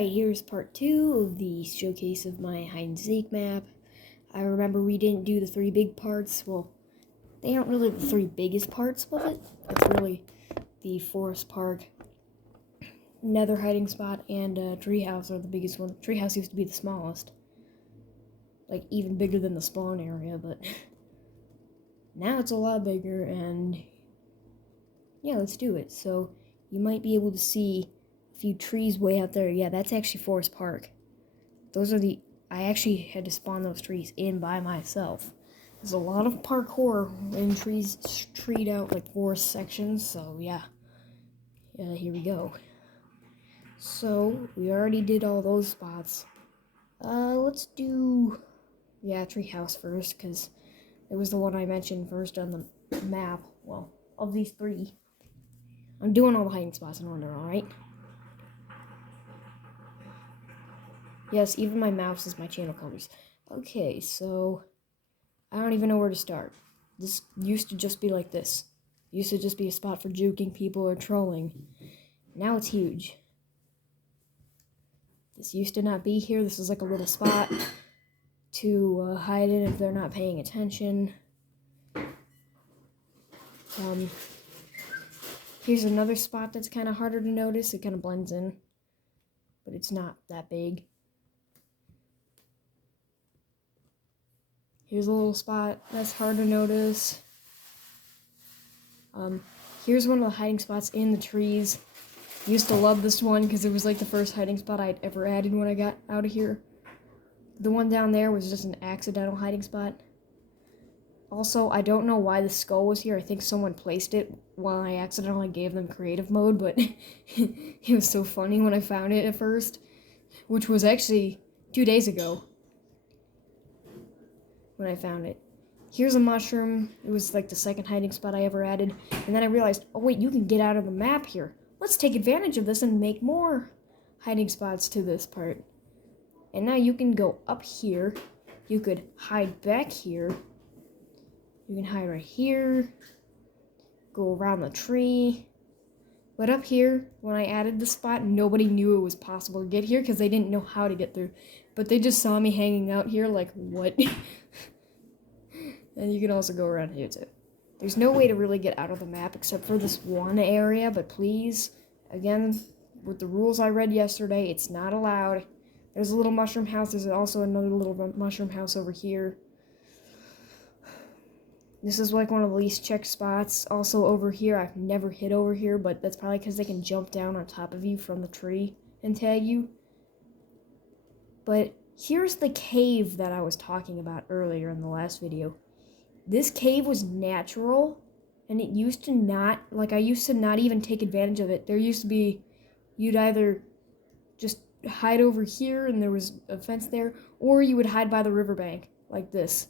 Alright, here's part 2 of the showcase of my hide and seek map. I remember we didn't do the 3 big parts. Well, they aren't really the 3 biggest parts of it. It's really the Forest Park, Nether hiding spot, and Treehouse are the biggest one. Treehouse used to be the smallest. Like, even bigger than the spawn area, but now it's a lot bigger, and yeah, let's do it. So, you might be able to see a few trees way out there. Yeah, that's actually Forest Park. Those are I actually had to spawn those trees in by myself. There's a lot of parkour in trees, treed out like forest sections, so yeah. Here we go. So, we already did all those spots. Let's do, Treehouse first, because it was the one I mentioned first on the map. Well, of these 3. I'm doing all the hiding spots in order, alright? Yes, even my mouse is my channel colors. Okay, so I don't even know where to start. This used to just be like this. It used to just be a spot for juking people or trolling. Now it's huge. This used to not be here. This is like a little spot to hide in if they're not paying attention. Here's another spot that's kind of harder to notice. It kind of blends in, but it's not that big. Here's a little spot that's hard to notice. Here's one of the hiding spots in the trees. Used to love this one because it was like the first hiding spot I'd ever added when I got out of here. The one down there was just an accidental hiding spot. Also, I don't know why the skull was here. I think someone placed it while I accidentally gave them creative mode, but it was so funny when I found it at first, which was actually 2 days ago when I found it. Here's a mushroom. It was like the second hiding spot I ever added, and then I realized, oh wait, you can get out of the map here. Let's take advantage of this and make more hiding spots to this part. And now you can go up here. You could hide back here. You can hide right here. Go around the tree. But up here, when I added the spot, nobody knew it was possible to get here because they didn't know how to get through. But they just saw me hanging out here like, what? And you can also go around here too. There's no way to really get out of the map except for this one area, but please, again, with the rules I read yesterday, it's not allowed. There's a little mushroom house. There's also another little mushroom house over here. This is like one of the least checked spots. Also over here, I've never hit over here, but that's probably because they can jump down on top of you from the tree and tag you. But here's the cave that I was talking about earlier in the last video. This cave was natural, and it used to not, I used to not even take advantage of it. There used to be, you'd either just hide over here, and there was a fence there, or you would hide by the riverbank, like this.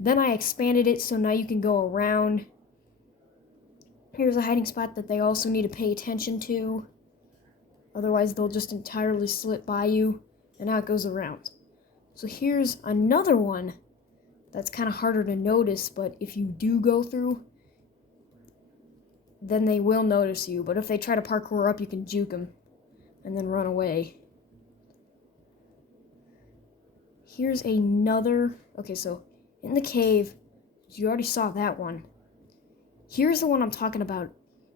Then I expanded it, so now you can go around. Here's a hiding spot that they also need to pay attention to. Otherwise, they'll just entirely slip by you, and now it goes around. So here's another one that's kind of harder to notice, but if you do go through, then they will notice you. But if they try to parkour up, you can juke them and then run away. Here's another. Okay, so in the cave, you already saw that one. Here's the one I'm talking about.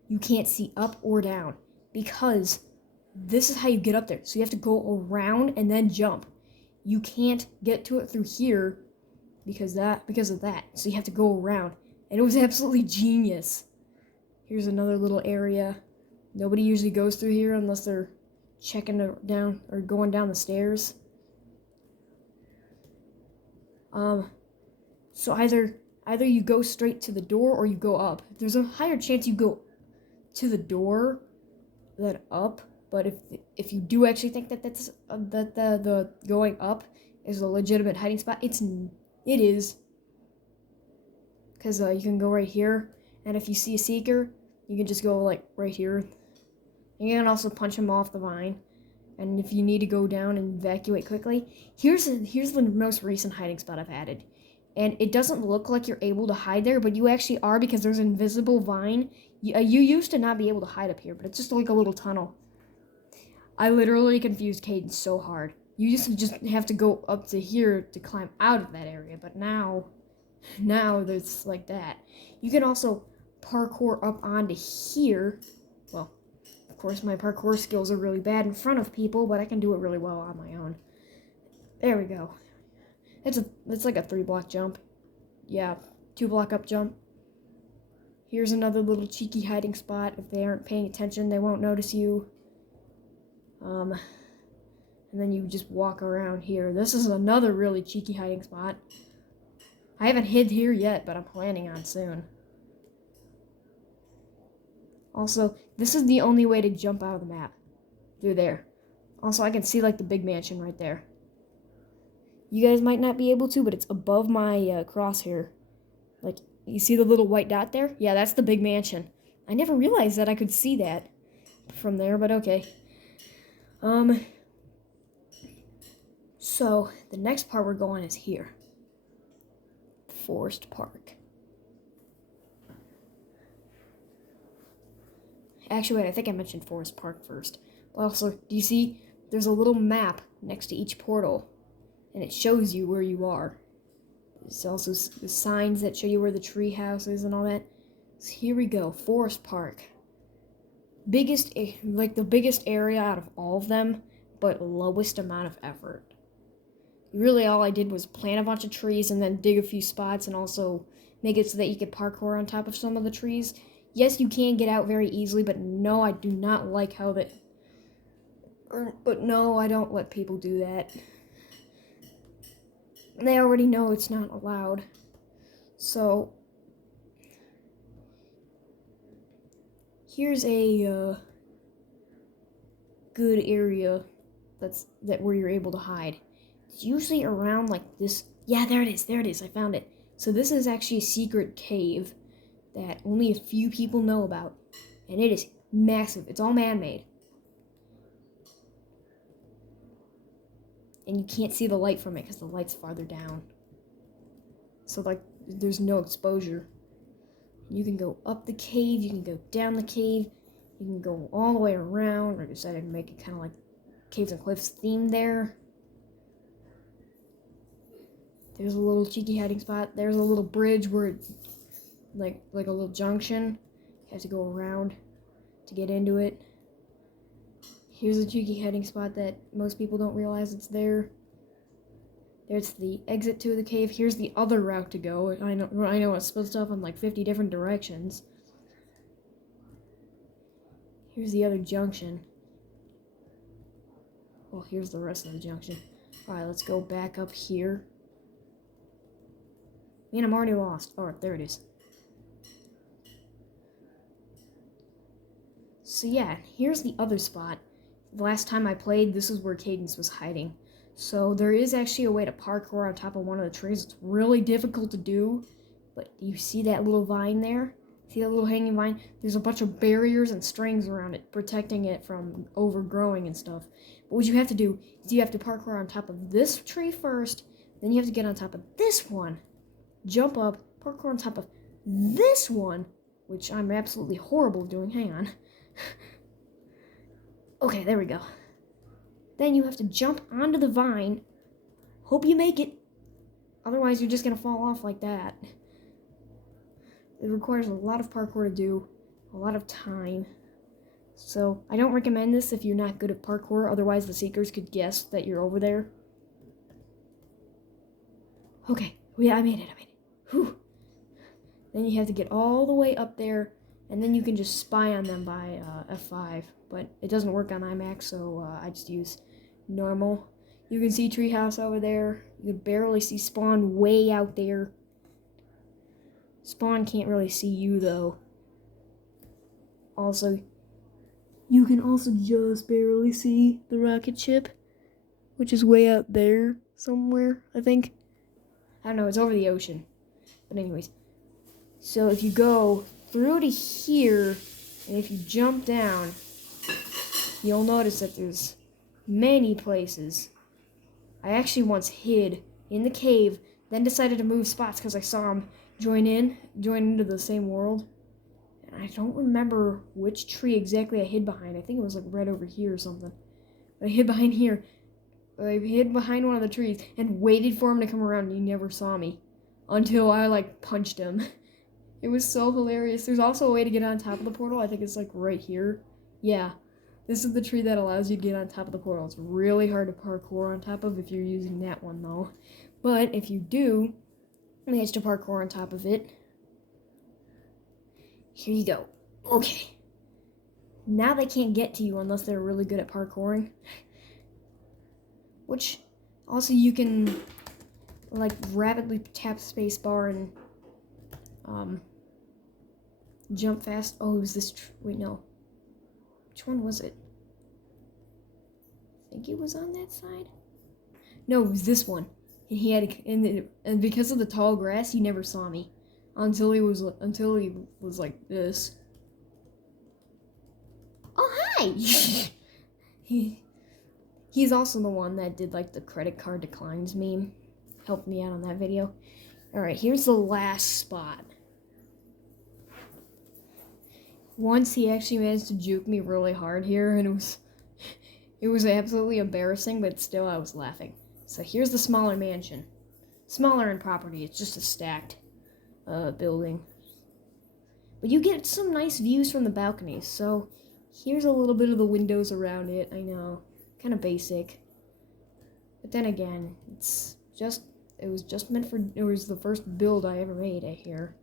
You can't see up or down because this is how you get up there. So you have to go around and then jump. You can't get to it through here because of that. So you have to go around. And it was absolutely genius. Here's another little area. Nobody usually goes through here unless they're checking down or going down the stairs. So either you go straight to the door or you go up. There's a higher chance you go to the door than up. But if you do actually think that the going up is a legitimate hiding spot, it is. Because you can go right here, and if you see a seeker, you can just go like right here. You can also punch him off the vine. And if you need to go down and evacuate quickly, here's the most recent hiding spot I've added. And it doesn't look like you're able to hide there, but you actually are because there's an invisible vine. You used to not be able to hide up here, but it's just like a little tunnel. I literally confused Caden so hard. You just have to go up to here to climb out of that area, but now there's like that. You can also parkour up onto here. Well, of course my parkour skills are really bad in front of people, but I can do it really well on my own. There we go. It's like a 3-block jump. Yeah, 2-block up jump. Here's another little cheeky hiding spot. If they aren't paying attention, they won't notice you. And then you just walk around here. This is another really cheeky hiding spot. I haven't hid here yet, but I'm planning on soon. Also, this is the only way to jump out of the map. Through there. Also, I can see like the big mansion right there. You guys might not be able to, but it's above my crosshair. Like, you see the little white dot there? Yeah, that's the big mansion. I never realized that I could see that from there, but okay. So, the next part we're going is here. Forest Park. Actually, wait, I think I mentioned Forest Park first. But also, do you see? There's a little map next to each portal, and it shows you where you are. There's also the signs that show you where the tree house is and all that. So here we go, Forest Park. The biggest area out of all of them, but lowest amount of effort. Really, all I did was plant a bunch of trees and then dig a few spots and also make it so that you could parkour on top of some of the trees. Yes, you can get out very easily, but no, I do not like how that... But no, I don't let people do that. They already know it's not allowed. So, here's a good area where you're able to hide. It's usually around like this. Yeah, there it is, I found it. So this is actually a secret cave that only a few people know about. And it is massive. It's all man-made. And you can't see the light from it because the light's farther down. So like, there's no exposure. You can go up the cave, you can go down the cave, you can go all the way around. I decided to make it kind of like Caves and Cliffs theme there. There's a little cheeky hiding spot. There's a little bridge where it, like a little junction. You have to go around to get into it. Here's a cheeky hiding spot that most people don't realize it's there. There's the exit to the cave. Here's the other route to go. I know it's split up in like 50 different directions. Here's the other junction. Well, here's the rest of the junction. Alright, let's go back up here. Man, I'm already lost. Oh, there it is. So yeah, here's the other spot. The last time I played, this is where Cadence was hiding. So there is actually a way to parkour on top of one of the trees. It's really difficult to do, but you see that little vine there? See that little hanging vine? There's a bunch of barriers and strings around it, protecting it from overgrowing and stuff. But what you have to do is you have to parkour on top of this tree first, then you have to get on top of this one, jump up, parkour on top of this one, which I'm absolutely horrible at doing. Hang on. Okay, there we go. Then you have to jump onto the vine. Hope you make it. Otherwise, you're just going to fall off like that. It requires a lot of parkour to do, a lot of time. So, I don't recommend this if you're not good at parkour. Otherwise, the seekers could guess that you're over there. Okay, I made it. Whew. Then you have to get all the way up there, and then you can just spy on them by F5. But it doesn't work on IMAX, so I just use normal. You can see Treehouse over there. You can barely see Spawn way out there. Spawn can't really see you, though. Also, you can also just barely see the rocket ship, which is way out there somewhere, I think. I don't know, it's over the ocean. But anyways, so if you go through to here, and if you jump down, you'll notice that there's many places. I actually once hid in the cave, then decided to move spots because I saw him join into the same world. And I don't remember which tree exactly I hid behind. I think it was like right over here or something. I hid behind here. I hid behind one of the trees and waited for him to come around, and he never saw me until I like punched him. It was so hilarious. There's also a way to get on top of the portal. I think it's like right here. Yeah. This is the tree that allows you to get on top of the portal. It's really hard to parkour on top of if you're using that one though. But if you do manage to parkour on top of it, here you go. Okay. Now they can't get to you unless they're really good at parkouring. Which also you can like rapidly tap spacebar and jump fast. Oh, it was this wait, no. Which one was it? I think it was on that side. No, it was this one. And he had and because of the tall grass, he never saw me until he was like this. Oh, hi. He's also the one that did like the credit card declines meme. Helped me out on that video. All right, here's the last spot. Once he actually managed to juke me really hard here, and it was absolutely embarrassing, but still I was laughing. So here's the smaller mansion. Smaller in property, it's just a stacked building. But you get some nice views from the balconies, so here's a little bit of the windows around it. I know, kind of basic. But then again, it was just meant for, it was the first build I ever made here.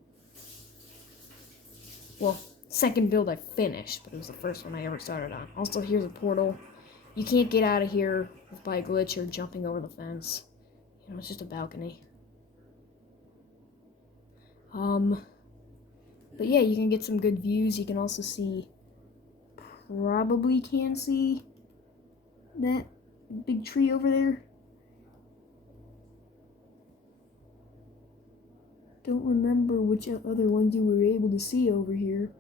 Well, second build I finished, but it was the first one I ever started on. Also, here's a portal. You can't get out of here by a glitch or jumping over the fence. You know, it's just a balcony. But yeah, you can get some good views. You can also see, probably can see that big tree over there. Don't remember which other ones you were able to see over here.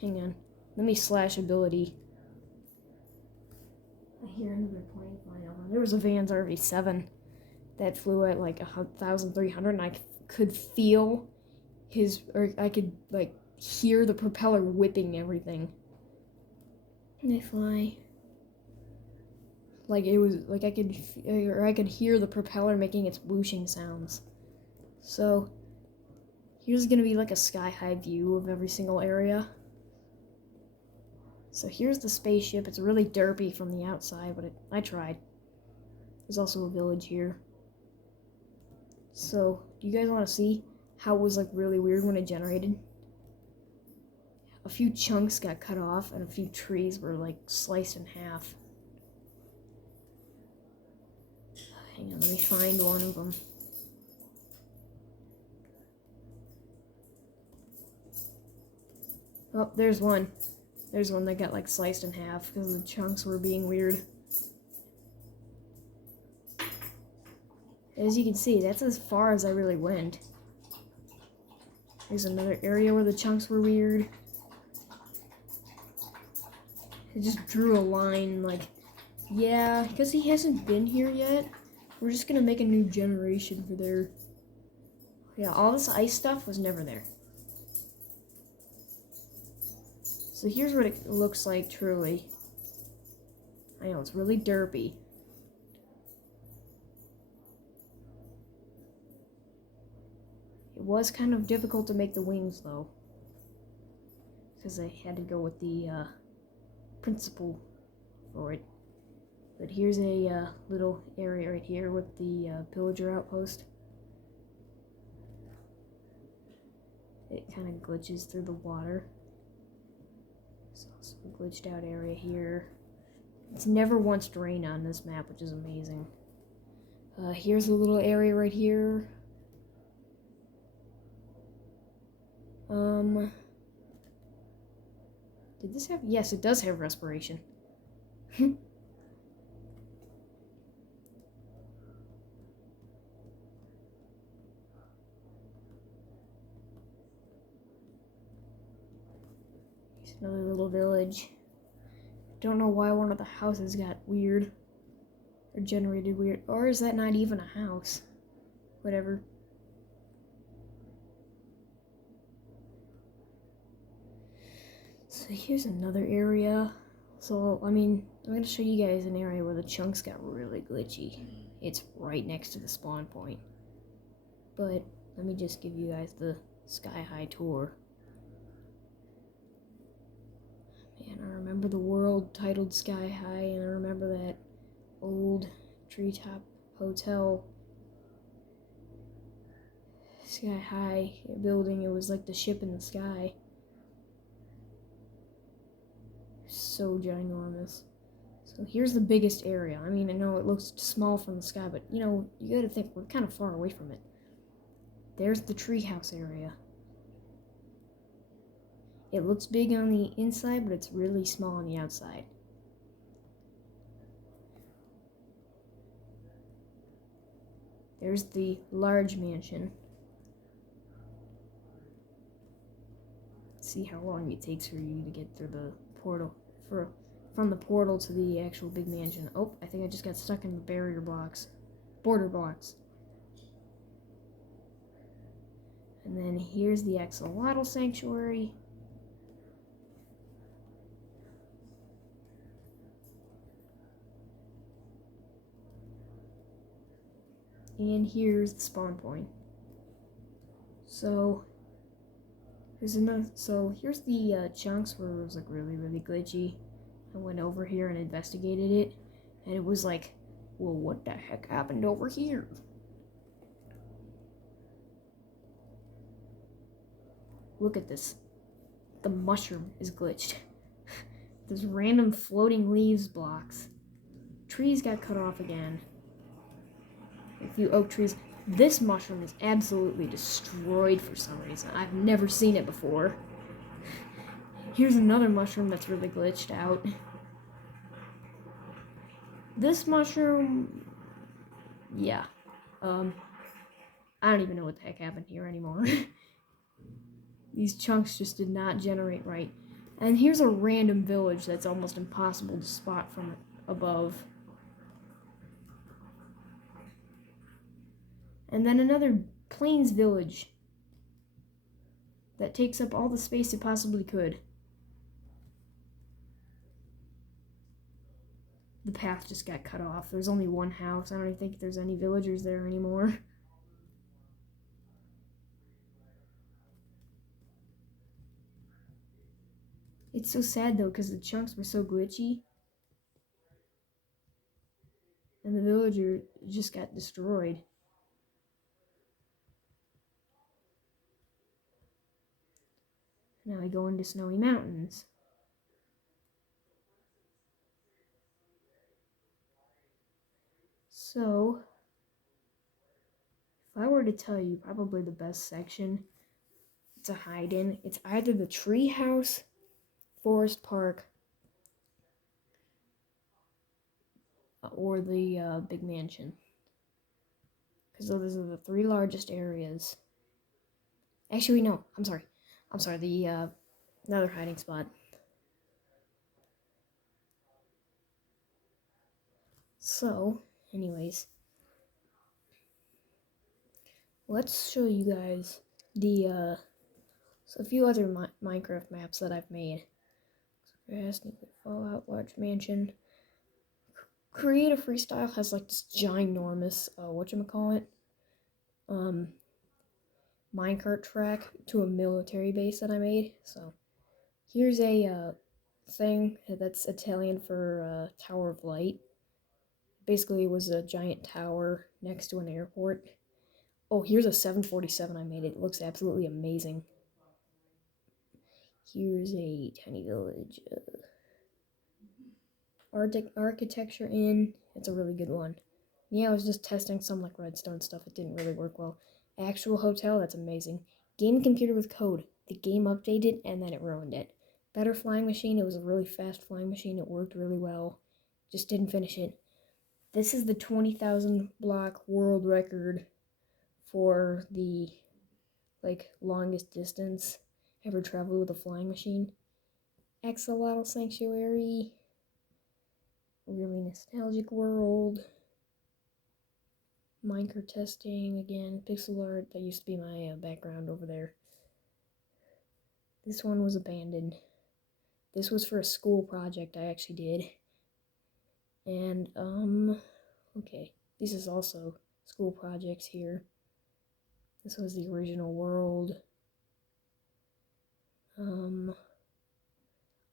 Hang on. Let me slash ability. I hear another plane flying over. There was a Vans RV7 that flew at like 1,300, and I could feel I could like hear the propeller whipping everything. And they fly. Like it was like I could hear the propeller making its whooshing sounds. So here's gonna be like a sky-high view of every single area. So here's the spaceship. It's really derpy from the outside, but I tried. There's also a village here. So, do you guys want to see how it was like really weird when it generated? A few chunks got cut off and a few trees were like sliced in half. Hang on, let me find one of them. Oh, there's one. There's one that got like sliced in half because the chunks were being weird. As you can see, that's as far as I really went. There's another area where the chunks were weird. I just drew a line like, yeah, because he hasn't been here yet, we're just gonna make a new generation for there. Yeah, all this ice stuff was never there. So here's what it looks like truly. I know, it's really derpy. It was kind of difficult to make the wings though, because I had to go with the principle for it. But here's a little area right here with the pillager outpost. It kind of glitches through the water. There's also a glitched out area here. It's never once rained on this map, which is amazing. Here's a little area right here. Did this have? Yes, it does have respiration. Here's another little village. Don't know why one of the houses got weird. Or generated weird. Or is that not even a house? Whatever. So here's another area. So, I mean, I'm going to show you guys an area where the chunks got really glitchy. It's right next to the spawn point. But let me just give you guys the Sky High tour. Man, I remember the world titled Sky High, and I remember that old treetop hotel Sky High building. It was like the ship in the sky. So ginormous. So here's the biggest area. I mean, I know it looks small from the sky, but you know, you gotta think we're kind of far away from it. There's the treehouse area. It looks big on the inside, but it's really small on the outside. There's the large mansion. See how long it takes for you to get through the portal, from the portal to the actual big mansion. Oh, I think I just got stuck in the border blocks. And then here's the Axolotl Sanctuary. And here's the spawn point. So here's the chunks where it was like really glitchy. I went over here and investigated it, and it was like, well, what the heck happened over here? Look at this. The mushroom is glitched. There's random floating leaves blocks. Trees got cut off again. A few oak trees. This mushroom is absolutely destroyed for some reason. I've never seen it before. Here's another mushroom that's really glitched out. This mushroom, yeah. I don't even know what the heck happened here anymore. These chunks just did not generate right. And here's a random village that's almost impossible to spot from above. And then another plains village that takes up all the space it possibly could. The path just got cut off. There's only one house. I don't even think there's any villagers there anymore. It's so sad though, because the chunks were so glitchy. And the villager just got destroyed. Now I go into Snowy Mountains. So, if I were to tell you probably the best section to hide in, it's either the Treehouse, Forest Park, or the Big Mansion. Because those are the three largest areas. Actually, no, I'm sorry, another hiding spot. So, anyways, let's show you guys the so a few other Minecraft maps that I've made. Grass, Nuclear Fallout, Large Mansion. Create a Freestyle has like this ginormous whatchamacallit, minecart track to a military base that I made. So here's a thing that's Italian for Tower of Light. Basically, it was a giant tower next to an airport. Oh, here's a 747 I made. It looks absolutely amazing. Here's a tiny village. Architecture in. It's a really good one. Yeah, I was just testing some like redstone stuff. It didn't really work well. Actual hotel, that's amazing. Game computer with code. The game updated and then it ruined it. Better flying machine. It was a really fast flying machine. It worked really well. Just didn't finish it. This is the 20,000 block world record for the longest distance ever traveled with a flying machine. Axolotl Sanctuary. Really nostalgic world. Minecraft testing again. Pixel art. That used to be my background over there. This one was abandoned. This was for a school project I actually did. And, okay. This is also school projects here. This was the original world.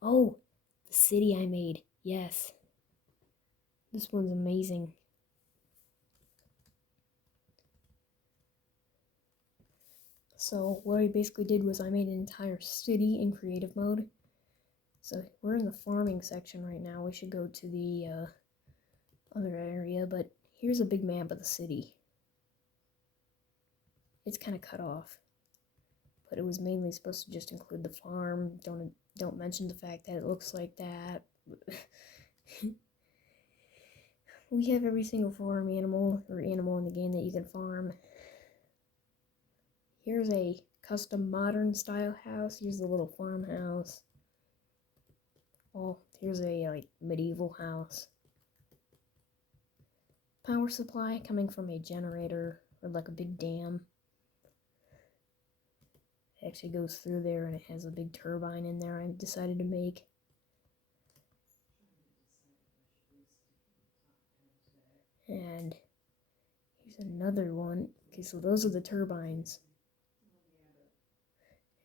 Oh, the city I made. Yes. This one's amazing. So what I basically did was I made an entire city in creative mode. So we're in the farming section right now. We should go to the other area, but here's a big map of the city. It's kind of cut off, but it was mainly supposed to just include the farm. Don't mention the fact that it looks like that. We have every single farm animal or animal in the game that you can farm. Here's a custom modern style house. Here's the little farmhouse. Oh, here's a like medieval house. Power supply coming from a generator or like a big dam. It actually goes through there and it has a big turbine in there I decided to make. And here's another one. Okay, so those are the turbines.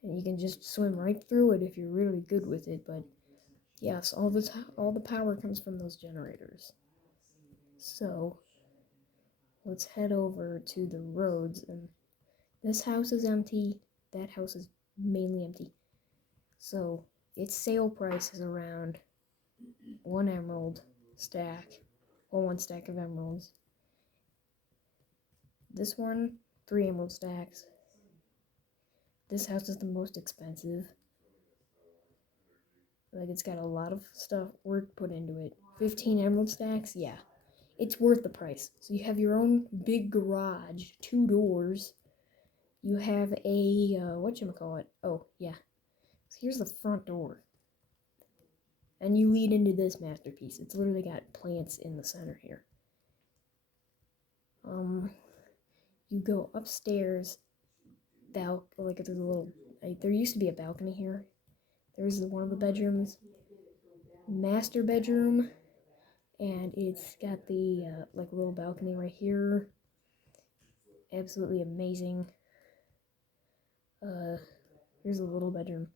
And you can just swim right through it if you're really good with it, but yes, all the power comes from those generators. So let's head over to the roads, and this house is empty, that house is mainly empty. So its sale price is around 1 emerald stack, or 1 stack of emeralds. This one, 3 emerald stacks. This house is the most expensive. Like, it's got a lot of work put into it. 15 emerald stacks, yeah. It's worth the price. So you have your own big garage, 2 doors. You have a, whatchamacallit? Oh, yeah. So here's the front door. And you lead into this masterpiece. It's literally got plants in the center here. You go upstairs, like there's a little, there used to be a balcony here. There's one of the bedrooms, master bedroom, and it's got the, like a little balcony right here. Absolutely amazing. Here's a little bedroom.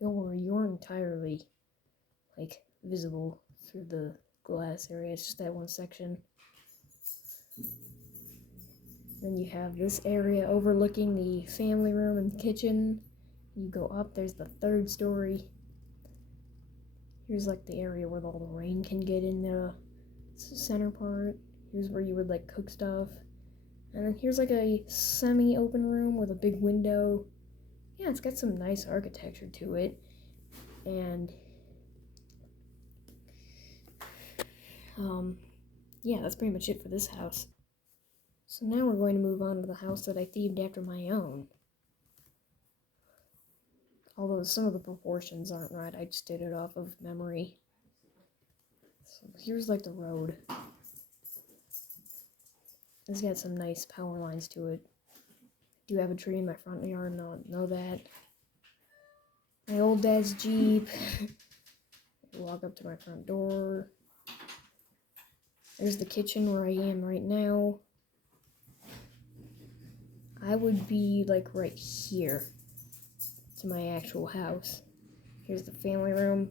Don't worry, you're entirely, like, visible through the glass area. It's just that one section. Then you have this area overlooking the family room and kitchen. You go up, there's the 3rd story. Here's like the area where all the rain can get in the center part. Here's where you would like cook stuff. And then here's like a semi-open room with a big window. Yeah, it's got some nice architecture to it. And yeah, that's pretty much it for this house. So now we're going to move on to the house that I themed after my own. Although some of the proportions aren't right, I just did it off of memory. So here's like the road. It's got some nice power lines to it. I do have a tree in my front yard, know that. My old dad's Jeep. Walk up to my front door. There's the kitchen where I am right now. I would be like right here to my actual house. Here's the family room,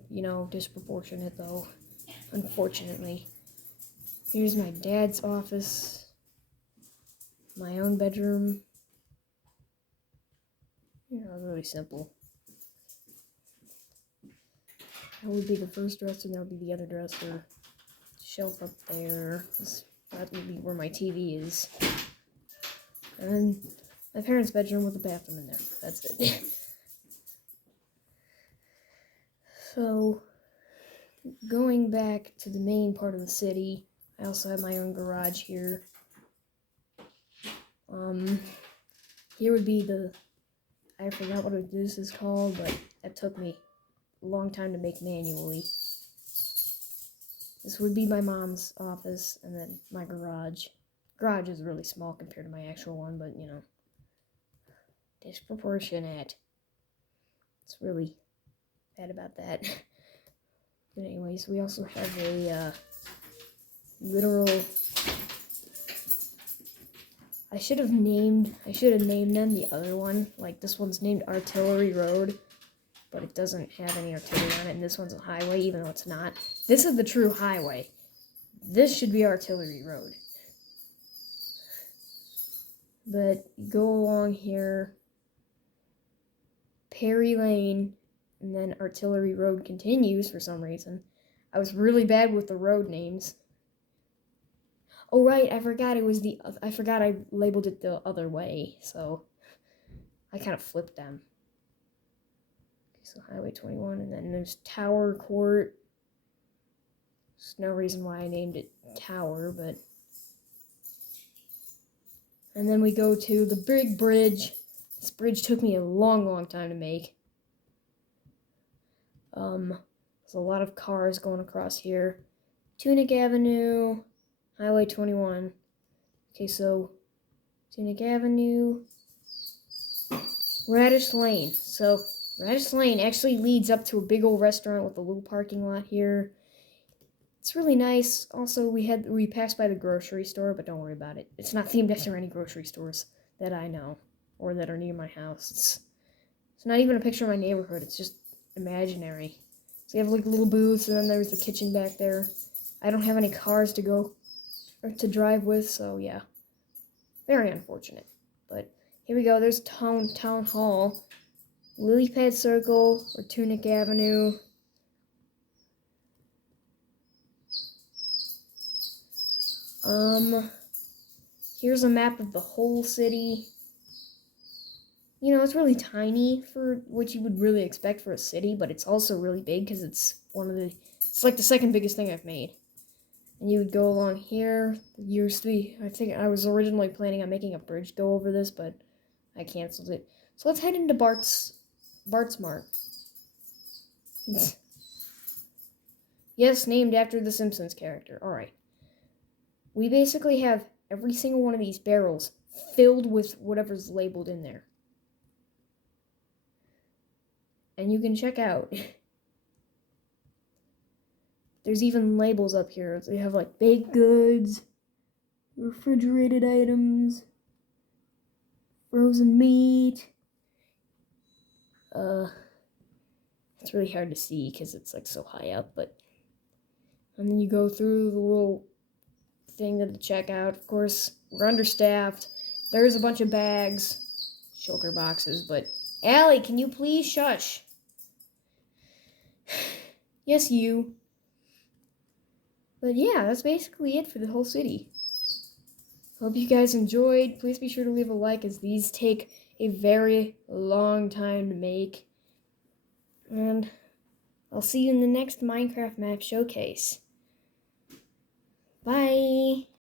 disproportionate though, unfortunately. Here's my dad's office, my own bedroom. Really simple. That would be the first dresser, and that would be the other dresser. Shelf up there. That would be where my TV is. And then my parents' bedroom with a bathroom in there. That's it. So, going back to the main part of the city, I also have my own garage here. Here would be I forgot what this is called, but that took me a long time to make manually. This would be my mom's office, and then my garage. Garage is really small compared to my actual one, but disproportionate. It's really bad about that. But anyways, we also have a literal. I should have named them the other one. Like this one's named Artillery Road, but it doesn't have any artillery on it. And this one's a highway, even though it's not. This is the true highway. This should be Artillery Road. But you go along here, Perry Lane, and then Artillery Road continues for some reason. I was really bad with the road names. Oh right, I forgot I labeled it the other way, so I kind of flipped them. Okay, so Highway 21, and then there's Tower Court. There's no reason why I named it Tower, but... And then we go to the big bridge. This bridge took me a long time to make. There's a lot of cars going across here. Tunic Avenue, Highway 21. Okay, so Tunic Avenue, Radish Lane. So Radish Lane actually leads up to a big old restaurant with a little parking lot here. It's really nice. Also, we passed by the grocery store, but don't worry about it. It's not themed after any grocery stores that I know or that are near my house. It's not even a picture of my neighborhood. It's just imaginary. So you have like little booths, and then there's the kitchen back there. I don't have any cars to go or to drive with, so yeah, very unfortunate. But here we go. There's Town Hall, Lily Pad Circle, or Tunic Avenue. Here's a map of the whole city. You know, it's really tiny for what you would really expect for a city, but it's also really big because it's like the second biggest thing I've made. And you would go along here. Used to be, I think I was originally planning on making a bridge go over this, but I canceled it. So let's head into Bart's Mart. Yes, named after the Simpsons character. Alright. We basically have every single one of these barrels filled with whatever's labeled in there. And you can check out. There's even labels up here. They have like baked goods, refrigerated items, frozen meat. It's really hard to see because it's like so high up, but and then you go through the little thing to the checkout. Of course, we're understaffed. There's a bunch of bags, shulker boxes, but Allie, can you please shush? Yes, you. But yeah, that's basically it for the whole city. Hope you guys enjoyed. Please be sure to leave a like, as these take a very long time to make. And I'll see you in the next Minecraft map showcase. Bye!